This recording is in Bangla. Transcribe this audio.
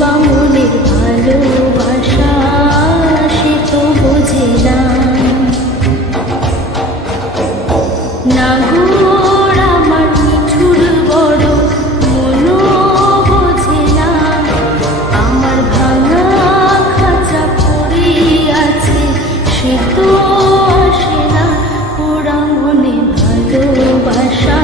বা মনের ভালোবাসা সে তো বোঝে না। নাগর আমার মিঠুর বড় মনও বোঝে না। আমার ভাঙা খাঁচা পড়ে আছে সে তো আসে না। ওরা মনে ভালোবাসা